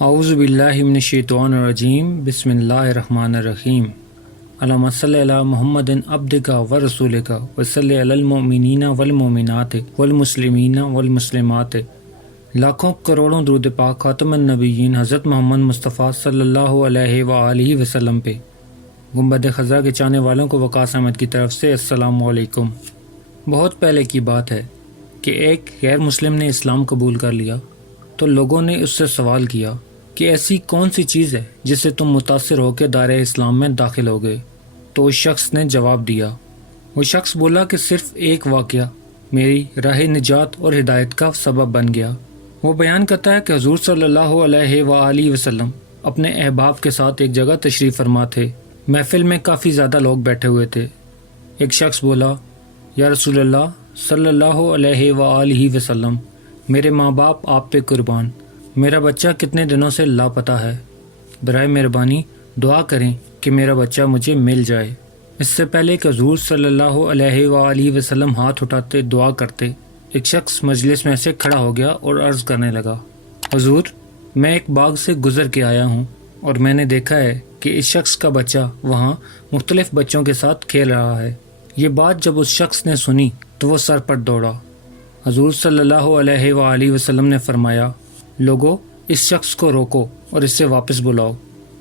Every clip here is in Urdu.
اعوذ باللہ من الشیطان الرجیم بسم اللہ الرحمن الرحیم اللہم صلی علی محمد عبدک و رسولک و صلی علی المؤمنین والمؤمنات والمسلمین والمسلمات۔ لاکھوں کروڑوں درود پاک خاتم النبیین حضرت محمد مصطفیٰ صلی اللہ علیہ وآلہ وسلم پہ۔ گنبد خضرا کے چاہنے والوں کو وقاص احمد کی طرف سے السلام علیکم۔ بہت پہلے کی بات ہے کہ ایک غیر مسلم نے اسلام قبول کر لیا تو لوگوں نے اس سے سوال کیا کہ ایسی کون سی چیز ہے جس سے تم متاثر ہو کے دائرہ اسلام میں داخل ہو گئے؟ تو اس شخص نے جواب دیا، وہ شخص بولا کہ صرف ایک واقعہ میری راہ نجات اور ہدایت کا سبب بن گیا۔ وہ بیان کرتا ہے کہ حضور صلی اللہ علیہ وآلہ وسلم اپنے احباب کے ساتھ ایک جگہ تشریف فرما تھے۔ محفل میں کافی زیادہ لوگ بیٹھے ہوئے تھے۔ ایک شخص بولا، یا رسول اللہ صلی اللہ علیہ وآلہ وسلم، میرے ماں باپ آپ پہ قربان، میرا بچہ کتنے دنوں سے لاپتہ ہے، برائے مہربانی دعا کریں کہ میرا بچہ مجھے مل جائے۔ اس سے پہلے کہ حضور صلی اللہ علیہ وآلہ وسلم ہاتھ اٹھاتے دعا کرتے، ایک شخص مجلس میں سے کھڑا ہو گیا اور عرض کرنے لگا، حضور میں ایک باغ سے گزر کے آیا ہوں اور میں نے دیکھا ہے کہ اس شخص کا بچہ وہاں مختلف بچوں کے ساتھ کھیل رہا ہے۔ یہ بات جب اس شخص نے سنی تو وہ سر پر دوڑا۔ حضور صلی اللہ علیہ وآلہ وسلم نے فرمایا، لوگو اس شخص کو روکو اور اس سے واپس بلاؤ۔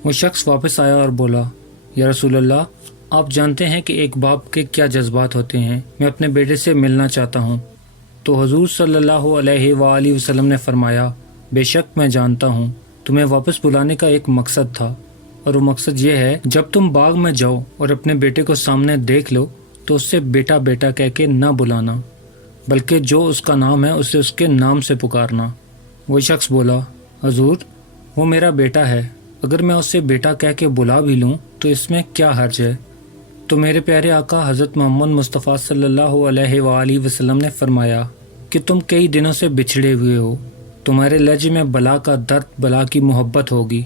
وہ شخص واپس آیا اور بولا، یا رسول اللہ آپ جانتے ہیں کہ ایک باپ کے کیا جذبات ہوتے ہیں، میں اپنے بیٹے سے ملنا چاہتا ہوں۔ تو حضور صلی اللہ علیہ وآلہ وسلم نے فرمایا، بے شک میں جانتا ہوں، تمہیں واپس بلانے کا ایک مقصد تھا، اور وہ مقصد یہ ہے جب تم باغ میں جاؤ اور اپنے بیٹے کو سامنے دیکھ لو تو اس سے بیٹا بیٹا کہہ کے نہ بلانا، بلکہ جو اس کا نام ہے اسے اس کے نام سے پکارنا۔ وہ شخص بولا، حضور وہ میرا بیٹا ہے، اگر میں اسے بیٹا کہہ کے بلا بھی لوں تو اس میں کیا حرج ہے؟ تو میرے پیارے آقا حضرت محمد مصطفیٰ صلی اللہ علیہ وآلہ وسلم نے فرمایا کہ تم کئی دنوں سے بچھڑے ہوئے ہو، تمہارے لہجے میں بلا کا درد، بلا کی محبت ہوگی۔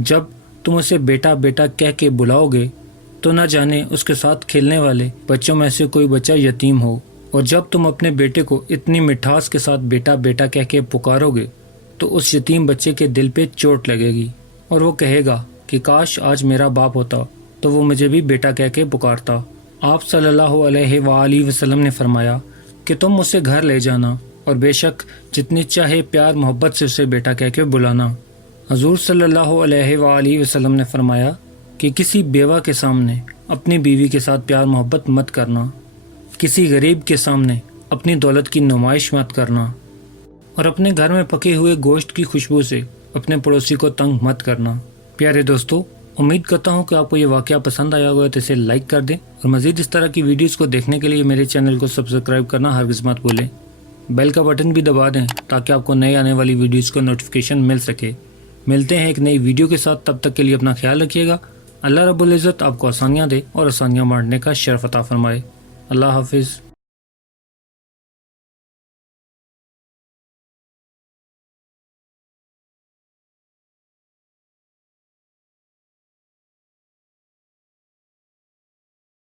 جب تم اسے بیٹا بیٹا کہہ کے بلاؤ گے تو نہ جانے اس کے ساتھ کھیلنے والے بچوں میں سے کوئی بچہ یتیم ہو، اور جب تم اپنے بیٹے کو اتنی مٹھاس کے ساتھ بیٹا بیٹا کہہ کے پکارو گے تو اس یتیم بچے کے دل پہ چوٹ لگے گی اور وہ کہے گا کہ کاش آج میرا باپ ہوتا تو وہ مجھے بھی بیٹا کہہ کے پکارتا۔ آپ صلی اللہ علیہ وآلہ وسلم نے فرمایا کہ تم اسے گھر لے جانا اور بے شک جتنی چاہے پیار محبت سے اسے بیٹا کہہ کے بلانا۔ حضور صلی اللہ علیہ وآلہ وسلم نے فرمایا کہ کسی بیوہ کے سامنے اپنی بیوی کے ساتھ پیار محبت مت کرنا، کسی غریب کے سامنے اپنی دولت کی نمائش مت کرنا، اور اپنے گھر میں پکے ہوئے گوشت کی خوشبو سے اپنے پڑوسی کو تنگ مت کرنا۔ پیارے دوستو، امید کرتا ہوں کہ آپ کو یہ واقعہ پسند آیا ہوگا، تو اسے لائک کر دیں اور مزید اس طرح کی ویڈیوز کو دیکھنے کے لیے میرے چینل کو سبسکرائب کرنا ہرگز مت بھولیں۔ بیل کا بٹن بھی دبا دیں تاکہ آپ کو نئے آنے والی ویڈیوز کا نوٹیفیکیشن مل سکے۔ ملتے ہیں ایک نئی ویڈیو کے ساتھ، تب تک کے لیے اپنا خیال رکھیے گا۔ اللہ رب العزت آپ کو آسانیاں دے اور آسانیاں بانٹنے کا شرف عطا فرمائے۔ اللہ حافظ۔